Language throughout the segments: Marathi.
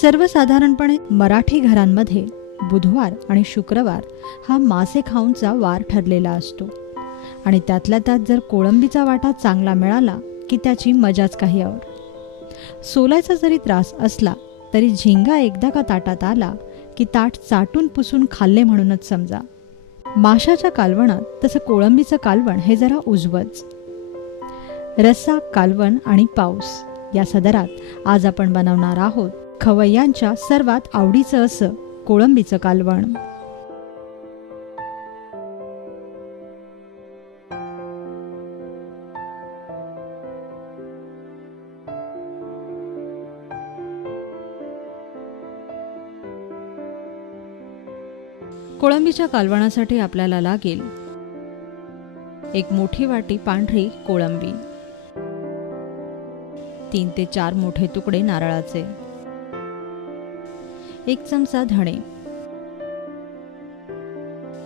सर्वसाधारणपणे मराठी घरांमध्ये बुधवार आणि शुक्रवार हा मासे खाऊनचा वार ठरलेला असतो आणि त्यातल्या त्यात जर कोळंबीचा वाटा चांगला मिळाला की त्याची मजाच काही और. सोलायचा जरी त्रास असला तरी झिंगा एकदा का ताटात आला की ताट चाटून पुसून खाल्ले म्हणूनच समजा. माशाच्या कालवणात तसं कोळंबीचं कालवण हे जरा उजवच. रस्सा, कालवण आणि पाऊस या सदरात आज आपण बनवणार आहोत खवय्यांच्या सर्वात आवडीचं असं कोळंबीचं कालवण. कोळंबीच्या कालवणासाठी आपल्याला लागेल एक मोठी वाटी पांढरी कोळंबी, 3 ते 4 मोठे तुकडे नारळाचे, 1 चमचा धणे,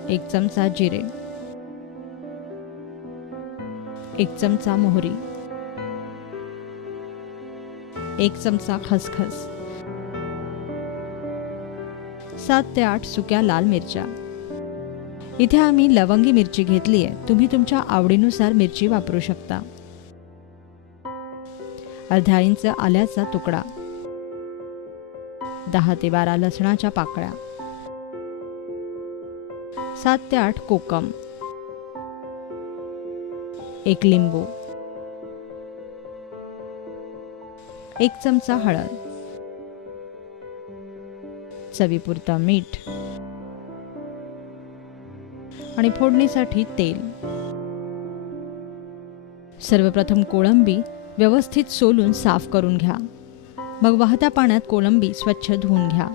1 चमचा जिरे, 1 चमचा मोहरी, 1 चमचा खसखस, 7 ते 8 सुक्या लाल मिरच्या. इथे आम्ही लवंगी मिरची घेतली आहे, तुम्ही तुमच्या आवडीनुसार मिरची वापरू शकता. अर्धा इंच आल्याचा तुकडा, 10 ते 12 लसणाच्या पाकळ्या, 7 ते 8 कोकम, 1 लिंबू, 1 चमचा हळद, चवीपुरतं मीठ आणि फोडणीसाठी तेल. सर्वप्रथम कोळंबी व्यवस्थित सोलून साफ करून घ्या. मग वाहत्या पाण्यात कोळंबी स्वच्छ धुवून घ्या.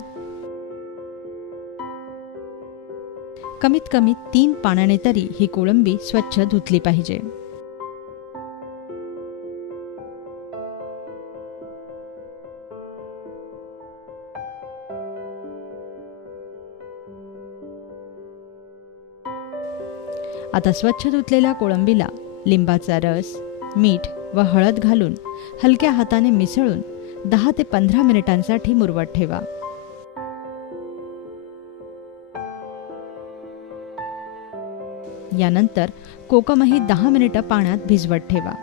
कमीत कमी 3 पाण्याने तरी ही कोळंबी स्वच्छ धुतली पाहिजे. आता स्वच्छ धुतलेल्या कोळंबीला लिंबाचा रस, मीठ व हळद घालून हलक्या हाताने मिसळून 10 ते 15 मिनिटांसाठी मुरवत ठेवा. यानंतर कोकमही 10 मिनिटं पाण्यात भिजवत ठेवा.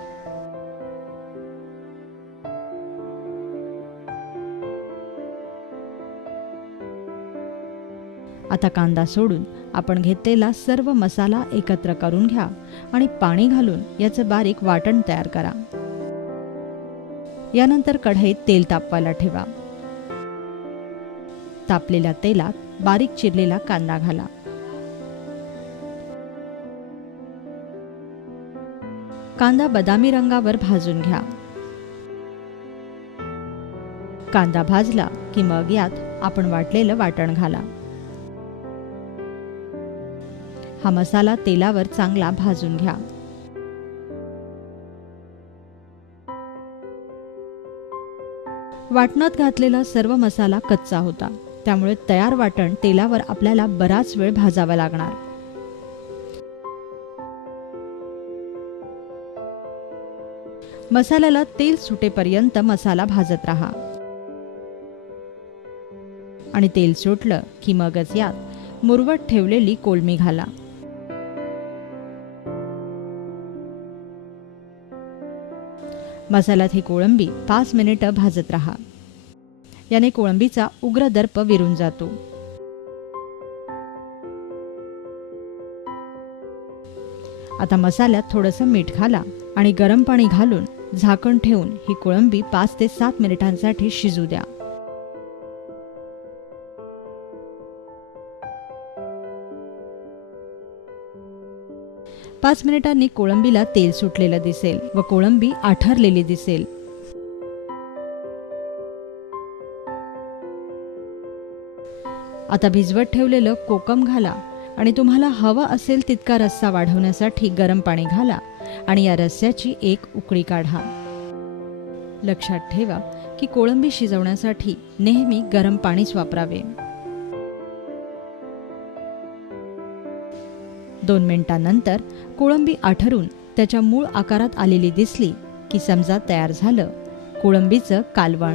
आता कांदा सोडून आपण घेतलेला सर्व मसाला एकत्र करून घ्या आणि पाणी घालून याचं बारीक वाटण तयार करा. यानंतर कढईत तेल तापवायला ठेवा. तापलेल्या तेलात बारीक चिरलेला कांदा घाला. कांदा बदामी रंगावर भाजून घ्या. कांदा भाजला की मग यात आपण वाटलेलं वाटण घाला. हा मसाला तेलावर चांगला भाजून घ्या. वाटणात घातलेला सर्व मसाला कच्चा होता, त्यामुळे तयार वाटण तेलावर आपल्याला बराच वेळ भाजावा लागणार. मसाल्याला तेल सुटेपर्यंत मसाला भाजत राहा आणि तेल सुटलं की मगच यात मुरवत ठेवलेली कोळंबी घाला. मसाल्यात ही कोळंबी 5 मिनिटं भाजत राहा. याने कोळंबीचा उग्र दर्प विरून जातो. आता मसाल्यात थोडंसं मीठ घाला आणि गरम पाणी घालून झाकण ठेवून ही कोळंबी 5 ते 7 मिनिटांसाठी शिजू द्या. पाच मिनिटांनी कोळंबीला तेल सुटलेलं दिसेल व कोळंबी आठरलेली दिसेल. आता भिजवत ठेवलेलं कोकम घाला आणि तुम्हाला हवा असेल तितका रस्सा वाढवण्यासाठी गरम पाणी घाला आणि या रस्स्याची एक उकळी काढा. लक्षात ठेवा की कोळंबी शिजवण्यासाठी नेहमी गरम पाणीच वापरावे. 2 मिनिटांनंतर कोळंबी आठरून त्याच्या मूळ आकारात आलेली दिसली की समजा तयार झालं कोळंबीचं कालवण.